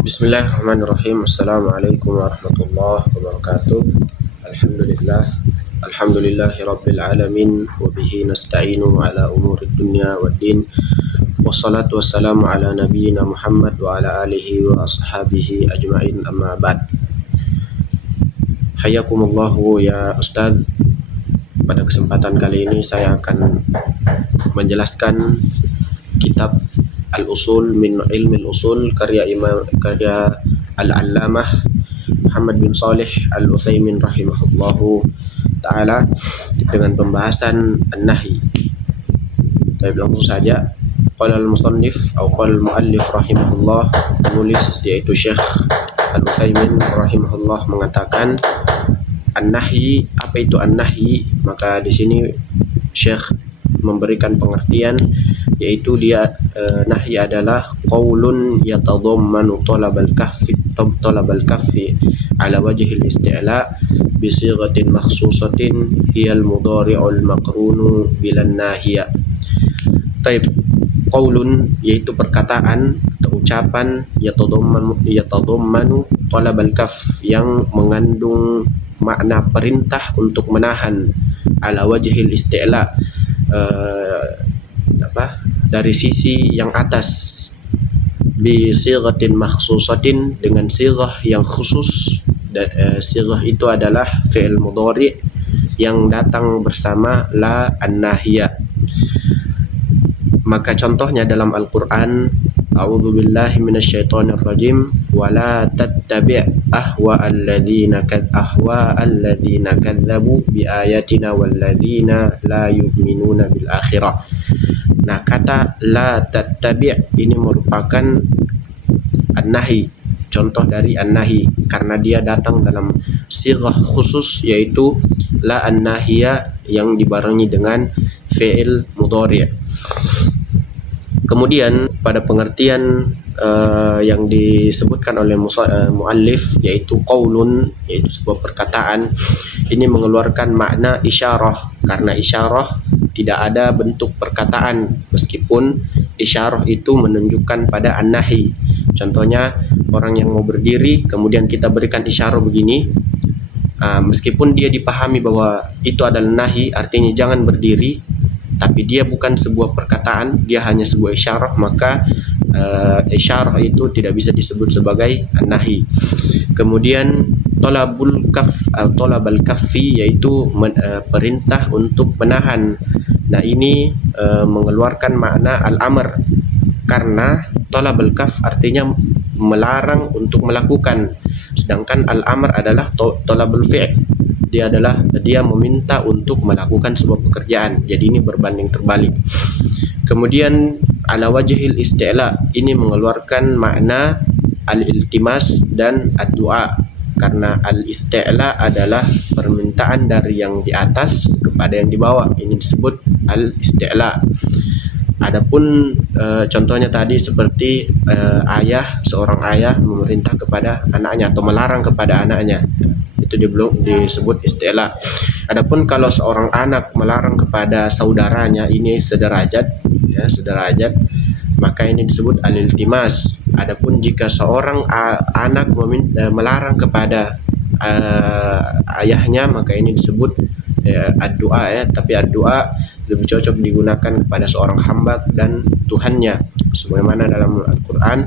Bismillahirrahmanirrahim. Assalamualaikum warahmatullahi wabarakatuh. Alhamdulillah. Alhamdulillahi rabbil alamin. Wabihi nasta'inu ala umurid dunya waddin. Wassalatu wassalamu ala nabiyyina Muhammad wa ala alihi wa ashabihi ajma'in, amma ba'd. Hayakumullahu ya Ustadz. Pada kesempatan kali ini saya akan menjelaskan kitab Al-Usul min Ilmi Al-Usul karya Al-Allamah Muhammad bin Shalih Al-Utsaimin rahimahullahu ta'ala dengan pembahasan An-Nahi. Tapi langsung saja, qala al-musannif atau qala al-muallif rahimahullah, penulis yaitu Syekh Al-Utsaimin rahimahullah mengatakan An-Nahi. Apa itu An-Nahi? Maka di sini Syekh memberikan pengertian, yaitu nahi adalah qaulun yatadammanu talabal kaffi ala wajhil isti'la bi sighatin makhsusatin hiyal mudhari'ul maqrunu bilan nahiya. Taib, qaulun yaitu perkataan atau ucapan yatadammanu talabal kaff yang mengandung makna perintah untuk menahan ala wajhil isti'la, dari sisi yang atas, bi sighatin makhsusatin dengan sighah yang khusus. Sighah itu adalah fi'il mudhari yang datang bersama la an-nahiyah. Maka contohnya dalam Al-Qur'an, a'udzubillahi minasyaitonir rajim, wala tattabi' ahwa'alladzina kadzdzabu biayatina walladzina la yu'minuna bil akhirah. Nah, kata la tattabi' ini merupakan an-nahi, contoh dari an-nahi, karena dia datang dalam sighah khusus, yaitu la an-nahiyah yang dibarengi dengan fi'il mudhari'. Kemudian pada pengertian yang disebutkan oleh muallif, yaitu qaulun, yaitu sebuah perkataan, ini mengeluarkan makna isyarah, karena isyarah tidak ada bentuk perkataan, meskipun isyarah itu menunjukkan pada an-nahi. Contohnya, orang yang mau berdiri kemudian kita berikan isyarah begini, meskipun dia dipahami bahwa itu adalah nahi, artinya jangan berdiri, tapi dia bukan sebuah perkataan, dia hanya sebuah isyarah, maka isyarah itu tidak bisa disebut sebagai an-nahi. Kemudian talabul kaffi, yaitu perintah untuk menahan. Nah, ini mengeluarkan makna al-amr, karena talabul kaff artinya melarang untuk melakukan, sedangkan al-amr adalah talabul fi'l, dia meminta untuk melakukan sebuah pekerjaan. Jadi ini berbanding terbalik. Kemudian ala wajhil isti'la, ini mengeluarkan makna al-iltimas dan ad-du'a, karena al-isti'la adalah permintaan dari yang di atas kepada yang di bawah, ini disebut al-isti'la. Adapun contohnya tadi seperti seorang ayah memerintah kepada anaknya atau melarang kepada anaknya, itu belum disebut isti'la. Adapun kalau seorang anak melarang kepada saudaranya, ini sederajat, maka ini disebut al-iltimas. Adapun jika seorang anak melarang kepada ayahnya, maka ini disebut ad-du'a, tapi ad-du'a lebih cocok digunakan kepada seorang hamba dan Tuhannya, sebagaimana dalam Al-Qur'an,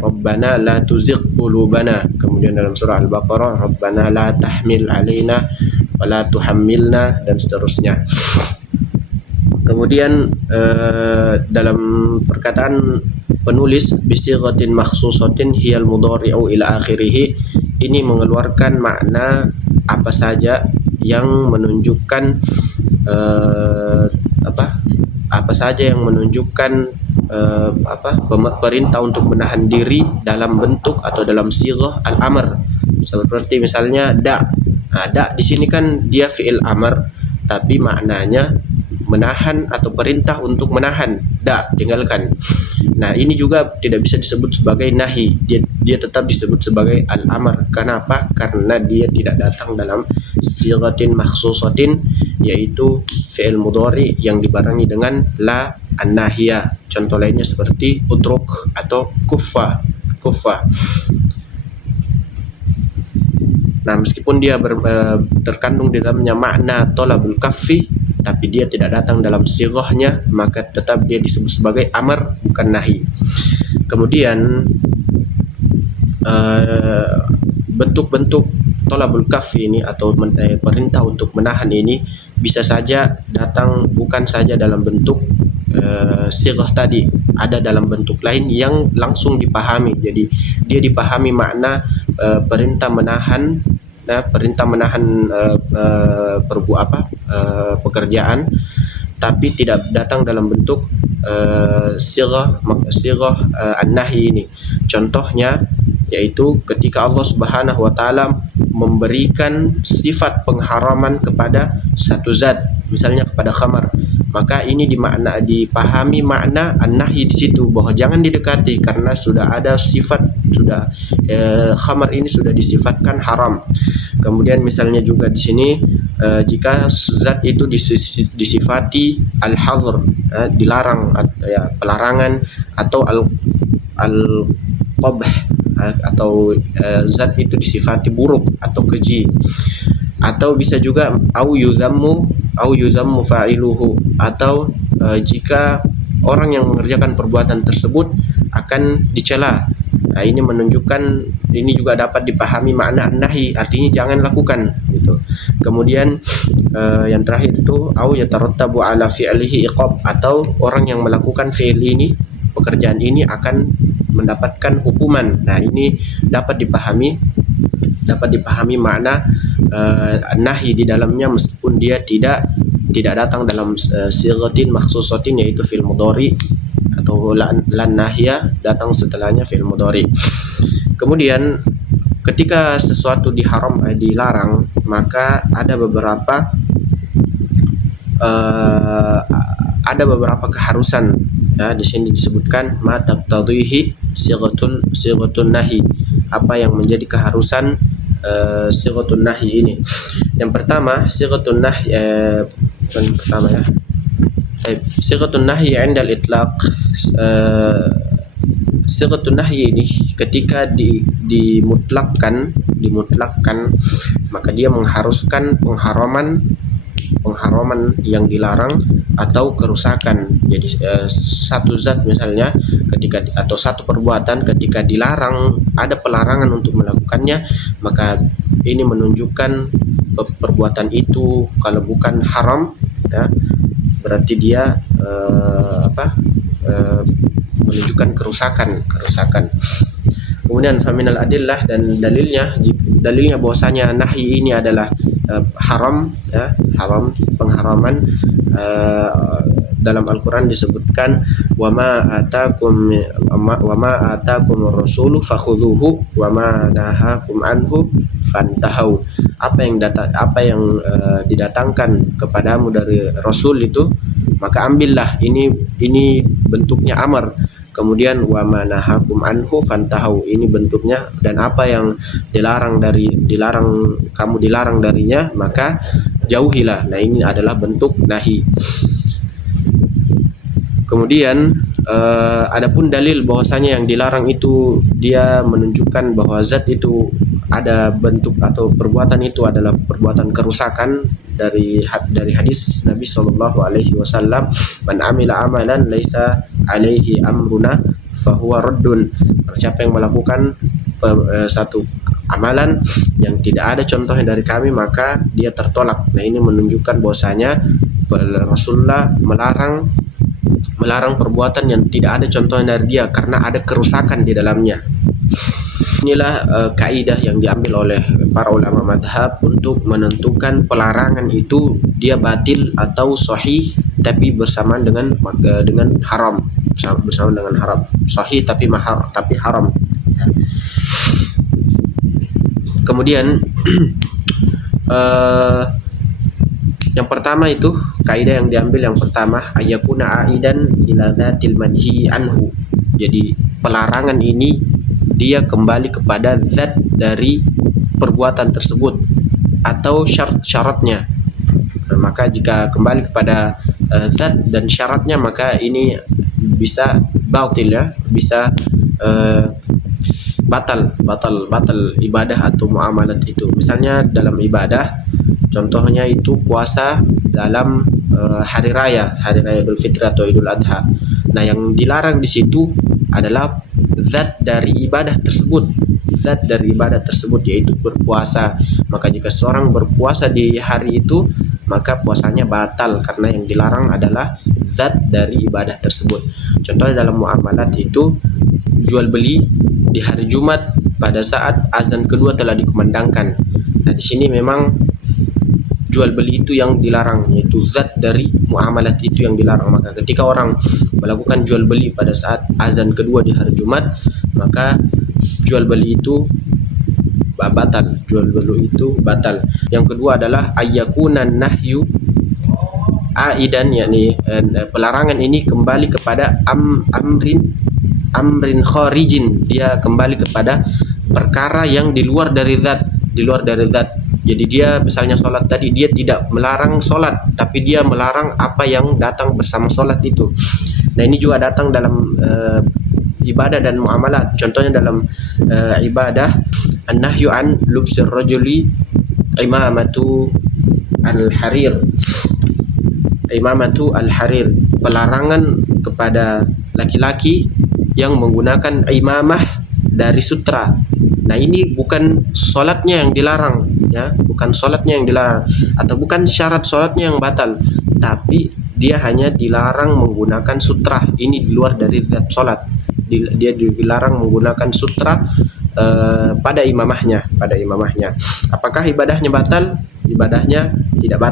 Rabbana la tuzigh qulubana. Kemudian dalam surah Al-Baqarah, Rabbana la tahmil alaina wa la tuhammilna, dan seterusnya. Kemudian dalam perkataan penulis bisighatin makhsusatin hiyal mudhari'u ila akhirih, ini mengeluarkan makna apa saja yang menunjukkan perintah untuk menahan diri dalam bentuk atau dalam sighah al-amr. Seperti misalnya da. Da di sini kan dia fi'il amr, tapi maknanya menahan atau perintah untuk menahan. Da, tinggalkan. Nah, ini juga tidak bisa disebut sebagai nahi. Dia tetap disebut sebagai al-amr. Kenapa? Karena dia tidak datang dalam sighatin makhsusatin yaitu fi'il mudhari yang dibarengi dengan la an-nahiyah. Contoh lainnya seperti utruk atau kuffa. Nah, meskipun dia terkandung di dalamnya makna tolabul kaffi, tapi dia tidak datang dalam sighahnya, maka tetap dia disebut sebagai amar, bukan nahi. Kemudian bentuk-bentuk tolabul kaffi ini atau perintah untuk menahan ini bisa saja datang bukan saja dalam bentuk sighah tadi, ada dalam bentuk lain yang langsung dipahami. Jadi dia dipahami makna perintah menahan, pekerjaan, tapi tidak datang dalam bentuk sighah an-nahi ini. Contohnya yaitu ketika Allah Subhanahu wa taala memberikan sifat pengharaman kepada satu zat, misalnya kepada khamar, maka ini dipahami makna an-nahi di situ, bahwa jangan didekati karena sudah ada sifat, khamar ini sudah disifatkan haram. Kemudian misalnya juga di sini jika zat itu disifati al-hadr, dilarang, pelarangan, atau al-qabh, atau zat itu disifati buruk atau keji, atau bisa juga au yudhammu fa'iluhu, atau jika orang yang mengerjakan perbuatan tersebut akan dicela. Nah, ini menunjukkan, ini juga dapat dipahami makna nahi, artinya jangan lakukan gitu. Kemudian yang terakhir itu au yatarattabu ala fi'lihi iqab, atau orang yang melakukan fi'il ini, pekerjaan ini akan mendapatkan hukuman. Nah, ini dapat dipahami makna nahi di dalamnya, meskipun dia tidak datang dalam sighatin makhsusatin, yaitu fi'il mudhari atau lan nahiyah, datang setelahnya fi'il mudhari. Kemudian ketika sesuatu dilarang, maka ada beberapa keharusan. Ya, di sini disebutkan ma taqtadhihi sighatun nahi, apa yang menjadi keharusan sighatun nahi ini. Yang pertama, sighatun nahi sighatun nahi 'inda al-itlaq. Sighatun nahi ini ketika dimutlakkan, maka dia mengharuskan pengharaman yang dilarang atau kerusakan. Jadi satu zat misalnya atau satu perbuatan ketika dilarang, ada pelarangan untuk melakukannya, maka ini menunjukkan perbuatan itu kalau bukan haram, ya, berarti dia menunjukkan kerusakan. Kemudian faminal adillah, dan dalilnya bahwasanya nahi ini adalah haram, ya, pengharaman. Dalam Al-Quran disebutkan wama atakum rasulu fakhudhuhu wama nahakum anhu fantahau. Apa yang didatangkan kepadamu dari Rasul itu, maka ambillah. Ini bentuknya amar. Kemudian wama nahakum anhu fantahau, ini bentuknya, dan apa yang kamu dilarang darinya, maka jauhilah. Nah, ini adalah bentuk nahi. Kemudian adapun dalil bahwasanya yang dilarang itu dia menunjukkan bahwa zat itu ada bentuk atau perbuatan itu adalah perbuatan kerusakan, dari hadis Nabi Shallallahu Alaihi Wasallam, man amila amalan laisa alaihi amruna fahuwa raddun. Siapa yang melakukan satu amalan yang tidak ada contohnya dari kami, maka dia tertolak. Nah, ini menunjukkan bahwasanya Rasulullah melarang perbuatan yang tidak ada contohnya dari dia karena ada kerusakan di dalamnya. Inilah kaidah yang diambil oleh para ulama madhab untuk menentukan pelarangan itu dia batil atau sahih, tapi bersamaan dengan haram, bersama dengan haram. Sahih tapi haram. Kemudian yang pertama itu kaidah yang diambil, yang pertama ayakuna aidan ila dzatil manhi anhu. Jadi pelarangan ini dia kembali kepada zat dari perbuatan tersebut atau syarat-syaratnya. Maka jika kembali kepada zat dan syaratnya, maka ini bisa batil ya, bisa batal ibadah atau muamalat itu. Misalnya dalam ibadah, contohnya itu puasa dalam hari raya Idul Fitri atau Idul Adha. Nah, yang dilarang di situ adalah zat dari ibadah tersebut, yaitu berpuasa. Maka jika seorang berpuasa di hari itu, maka puasanya batal karena yang dilarang adalah zat dari ibadah tersebut. Contohnya dalam muamalat itu, jual beli di hari Jumat pada saat azan kedua telah dikumandangkan. Nah, di sini memang jual beli itu yang dilarang, yaitu zat dari muamalat itu yang dilarang. Maka ketika orang melakukan jual beli pada saat azan kedua di hari Jumat, maka jual beli itu batal. Yang kedua adalah ayyakunan nahyu aidan, yakni pelarangan ini kembali kepada amrin kharijin, dia kembali kepada perkara yang di luar dari zat. Jadi dia misalnya sholat tadi, dia tidak melarang sholat, tapi dia melarang apa yang datang bersama sholat itu. Nah, ini juga datang dalam ibadah dan muamalat. Contohnya dalam ibadah, an-nahyu an lubsir rajuli imamatu al-harir, pelarangan kepada laki-laki yang menggunakan imamah dari sutra. Nah, ini bukan sholatnya yang dilarang ya, atau bukan syarat sholatnya yang batal, tapi dia hanya dilarang menggunakan sutra. Ini di luar dari zat sholat. Dia dilarang menggunakan sutra pada imamahnya. Apakah ibadahnya batal? Ibadahnya tidak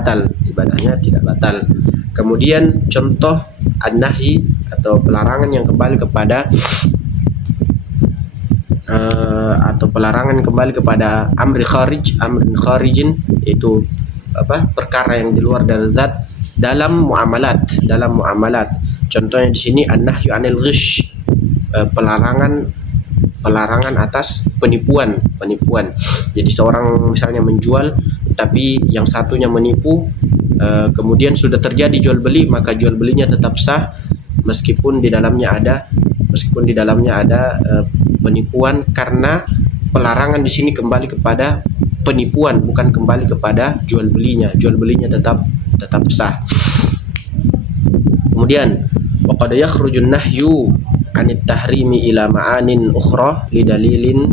batal. Kemudian contoh an-nahi atau pelarangan yang kembali kepada amrin kharijin, yaitu perkara yang di luar dari zat dalam muamalat. Contohnya di sini an-nahyu anil ghish, pelarangan atas penipuan. Jadi seorang misalnya menjual tapi yang satunya menipu, kemudian sudah terjadi jual beli, maka jual belinya tetap sah meskipun di dalamnya ada penipuan, karena pelarangan di sini kembali kepada penipuan, bukan kembali kepada jual belinya. Jual belinya tetap sah. Kemudian waqad yakhrujun nahyu anit tahrimi ila ma'anin ukhra li dalilin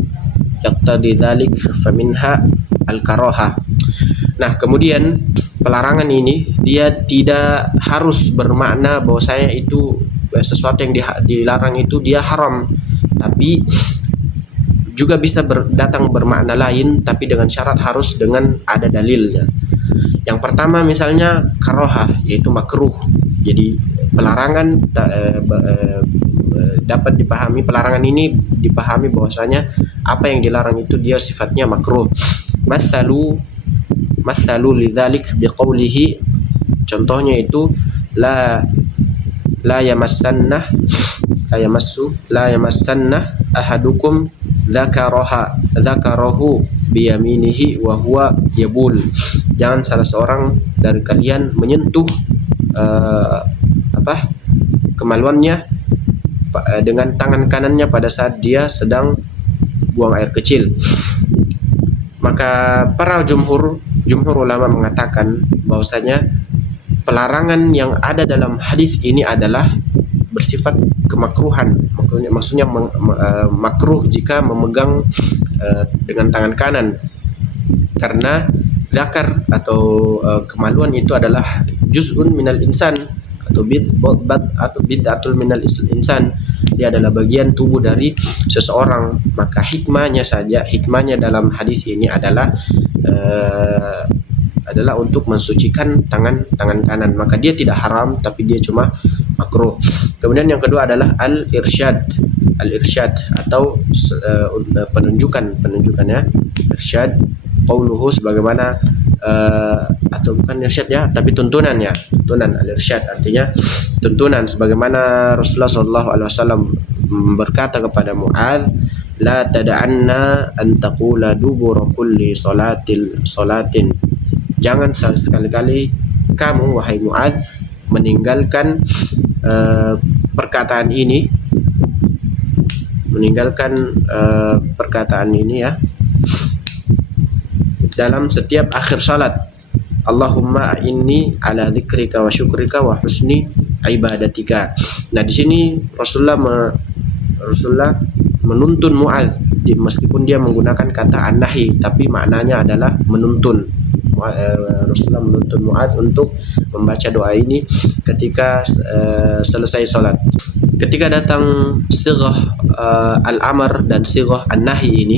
yaqtadi dzalik faminha al-karahah. Nah, kemudian pelarangan ini dia tidak harus bermakna bahwasanya itu sesuatu yang dilarang itu dia haram, tapi juga bisa datang bermakna lain, tapi dengan syarat harus dengan ada dalilnya. Yang pertama misalnya karohah, yaitu makruh. Jadi pelarangan dapat dipahami, pelarangan ini dipahami bahwasanya apa yang dilarang itu dia sifatnya makruh. Mathalu lidzalik biqaulihi, contohnya itu la yamassanna ahadukum dzakarahu biyaminihi wa huwa yabul. Jangan salah seorang dari kalian menyentuh kemaluannya dengan tangan kanannya pada saat dia sedang buang air kecil. Maka para jumhur ulama mengatakan bahwasanya pelarangan yang ada dalam hadis ini adalah bersifat kemakruhan. Maksudnya makruh jika memegang dengan tangan kanan, karena zakar atau kemaluan itu adalah juz'un minal insan atau bid'atul minal insan. Dia adalah bagian tubuh dari seseorang. Maka hikmahnya dalam hadis ini adalah untuk mensucikan tangan kanan. Maka dia tidak haram, tapi dia cuma makruh. Kemudian yang kedua adalah al-irsyad atau penunjukan ya. Irsyad qauluhu, sebagaimana atau bukan irsyad ya, tapi tuntunan al-irsyad artinya tuntunan, sebagaimana Rasulullah SAW berkata kepada Mu'adz, la tada'anna an taqula dubura kulli salatin, jangan sekali-kali kamu wahai Mu'adz meninggalkan perkataan ini, ya, dalam setiap akhir salat. Allahumma inni ala dzikrika wa syukrika wa husni ibadatika. Nah, di sini Rasulullah menuntun Mu'adz, meskipun dia menggunakan kata an-nahi, tapi maknanya adalah menuntun. Rasulullah menuntun Mu'adz untuk membaca doa ini ketika selesai salat. Ketika datang sighah al-amr dan sighah an-nahi ini,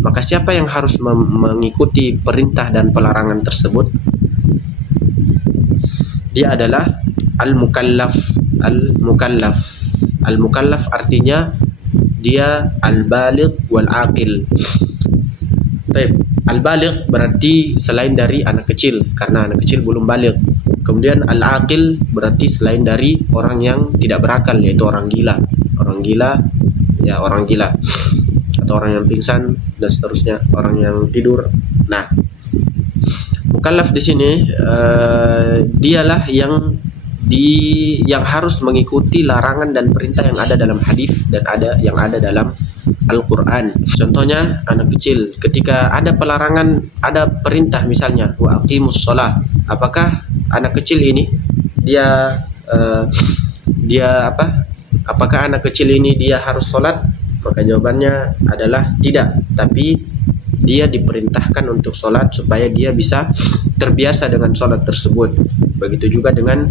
maka siapa yang harus mengikuti perintah dan pelarangan tersebut? Dia adalah al-mukallaf. Al-mukallaf artinya dia al-baligh wal aqil. Baik, al-baligh berarti selain dari anak kecil, karena anak kecil belum baligh. Kemudian al-aqil berarti selain dari orang yang tidak berakal, yaitu orang gila atau orang yang pingsan dan seterusnya, orang yang tidur. Nah, mukallaf di sini dialah yang harus mengikuti larangan dan perintah yang ada dalam hadis dan yang ada dalam Al-Quran. Contohnya anak kecil, ketika ada pelarangan, ada perintah misalnya wa aqimus shalah, apakah anak kecil ini apakah anak kecil ini dia harus sholat? Maka jawabannya adalah tidak, tapi dia diperintahkan untuk sholat supaya dia bisa terbiasa dengan sholat tersebut. Begitu juga dengan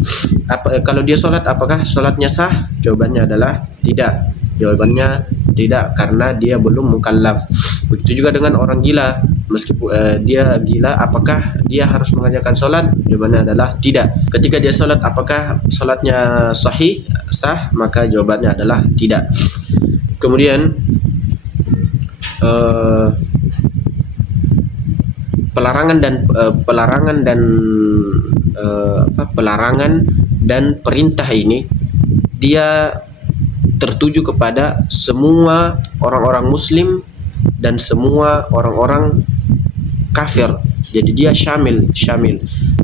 kalau dia sholat, apakah sholatnya sah? Jawabannya adalah tidak. Jawabannya tidak, karena dia belum mukallaf. Begitu juga dengan orang gila, meskipun dia gila, apakah dia harus mengerjakan sholat? Jawabannya adalah tidak. Ketika dia sholat, apakah sholatnya sah? Maka jawabannya adalah tidak. Kemudian pelarangan dan perintah ini dia tertuju kepada semua orang-orang muslim dan semua orang-orang kafir. Jadi dia syamil.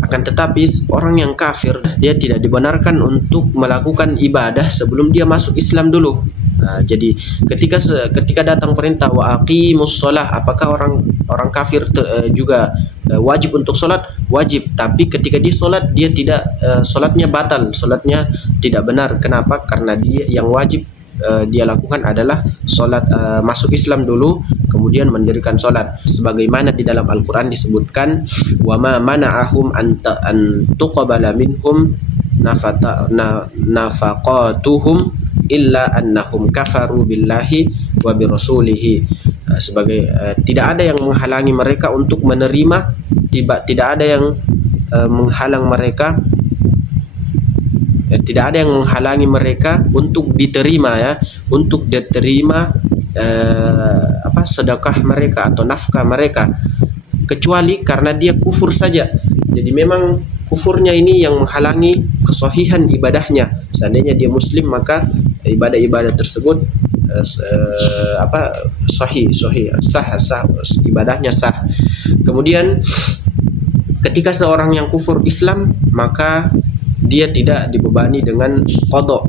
Akan tetapi orang yang kafir, dia tidak dibenarkan untuk melakukan ibadah sebelum dia masuk Islam dulu. Nah, jadi ketika datang perintah wa aqimus shalah, apakah orang kafir juga wajib untuk sholat? Wajib, tapi ketika dia sholat, dia tidak sholatnya batal, sholatnya tidak benar. Kenapa? Karena dia yang wajib dia lakukan adalah sholat, masuk Islam dulu, kemudian mendirikan sholat. Sebagaimana di dalam Al-Quran disebutkan, wa ma mana'ahum an tuqbala minhum nafaqatuhum illa annahum kafaru billahi wa birasulihi. Sebagai tidak ada yang menghalangi mereka untuk menerima, tidak ada yang menghalang mereka, tidak ada yang menghalangi mereka untuk diterima sedekah mereka atau nafkah mereka, kecuali karena dia kufur saja. Jadi memang kufurnya ini yang menghalangi kesahihan ibadahnya. Seandainya dia muslim, maka ibadah-ibadah tersebut sah, ibadahnya sah. Kemudian ketika seorang yang kufur Islam, maka dia tidak dibebani dengan qada,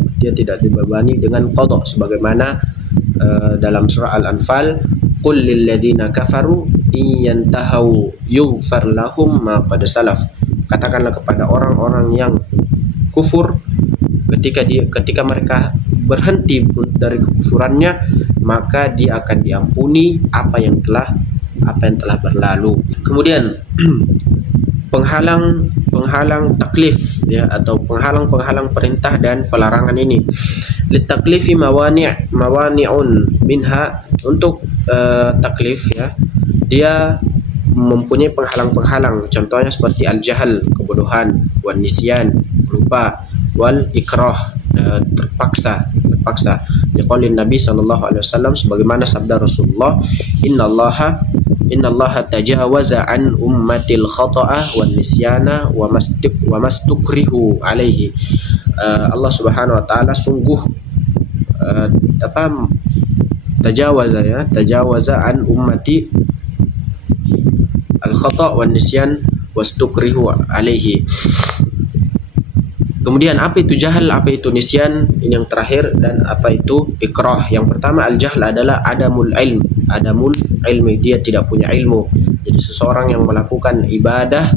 sebagaimana dalam surah Al-Anfal, qul lil ladzina kafaru in yantahu yughfar lahum ma qad salaf. Katakanlah kepada orang-orang yang kufur, ketika mereka berhenti dari kekufurannya, maka dia akan diampuni apa yang telah berlalu. Kemudian penghalang taklif, ya, atau penghalang perintah dan pelarangan ini. Litaklifi mawani'un minha, untuk taklif, ya, dia mempunyai penghalang-penghalang. Contohnya seperti al-jahal, kebodohan, wan nisyan, lupa, wal ikrah, terpaksa. Liqaulin Nabi sallallahu alaihi wasallam, sebagaimana sabda Rasulullah, innallaha tajawaza an ummatil khata'a wan nisyana wa mastukrihu alaihi. Allah Subhanahu wa taala sungguh tajawaza an ummati al khata' wan nisyan wastukrihu alaihi. Kemudian apa itu jahal, apa itu nisyan, ini yang terakhir, dan apa itu ikrah. Yang pertama al-jahl adalah adamul ilmi, dia tidak punya ilmu. Jadi seseorang yang melakukan ibadah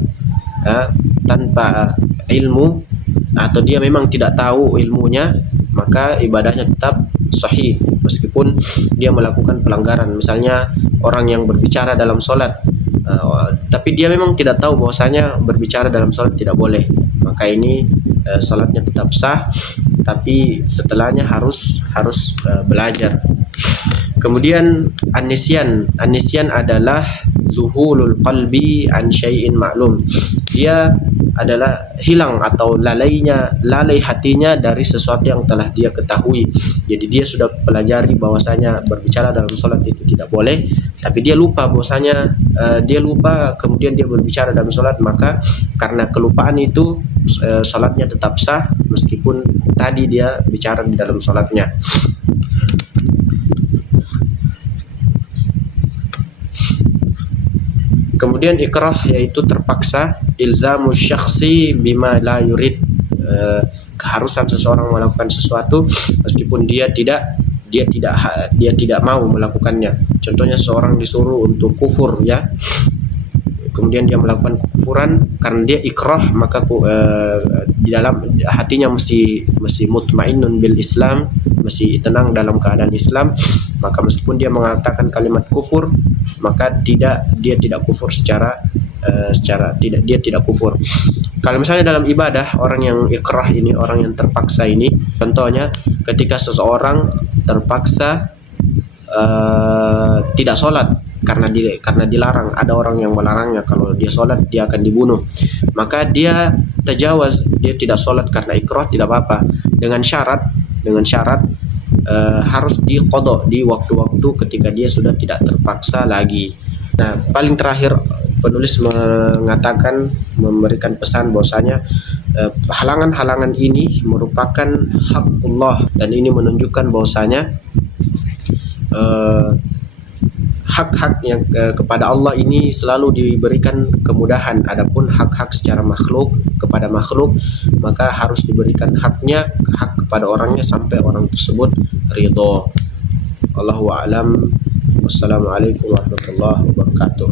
tanpa ilmu, atau dia memang tidak tahu ilmunya, maka ibadahnya tetap sahih meskipun dia melakukan pelanggaran. Misalnya orang yang berbicara dalam sholat, tapi dia memang tidak tahu bahwasanya berbicara dalam sholat tidak boleh, maka ini sholatnya tetap sah, tapi setelahnya harus belajar. Kemudian an-nisyan adalah zuhulul qalbi an syai'in ma'lum. Dia adalah hilang atau lalai hatinya dari sesuatu yang telah dia ketahui. Jadi dia sudah pelajari bahwasanya berbicara dalam sholat itu tidak boleh, tapi dia lupa bahwasanya kemudian dia berbicara dalam sholat, maka karena kelupaan itu sholatnya tetap sah meskipun tadi dia bicara di dalam sholatnya. Kemudian ikrah yaitu terpaksa, ilzamu syakhsi bima la yurid, keharusan seseorang melakukan sesuatu meskipun dia tidak mau melakukannya. Contohnya seorang disuruh untuk kufur, ya, kemudian dia melakukan kekufuran, karena dia ikrah, maka di dalam hatinya mesti mutmainnun bil Islam, mesti tenang dalam keadaan Islam, maka meskipun dia mengatakan kalimat kufur, maka dia tidak kufur secara dia tidak kufur. Kalau misalnya dalam ibadah, orang yang ikrah ini, orang yang terpaksa ini, contohnya ketika seseorang terpaksa tidak sholat karena dilarang, ada orang yang melarangnya kalau dia sholat dia akan dibunuh, maka dia tajawaz, dia tidak sholat karena ikrah, tidak apa-apa, dengan syarat harus diqadha di waktu-waktu ketika dia sudah tidak terpaksa lagi. Nah, paling terakhir penulis memberikan pesan bahwasanya halangan-halangan ini merupakan hakullah, dan ini menunjukkan bahwasanya hak-hak yang kepada Allah ini selalu diberikan kemudahan. Adapun hak-hak secara makhluk kepada makhluk, maka harus diberikan hak kepada orangnya sampai orang tersebut ridho. Allahu a'lam. Wassalamualaikum warahmatullahi wabarakatuh.